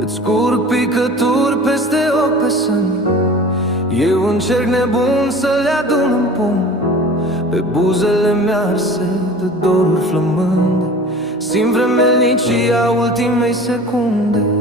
Îți curg picături peste ochi pe sân. Eu încerc nebun să le adun în pumn. Pe buzele mi-arse de doruri flămânde. Simt vremelnicia ultimei secunde.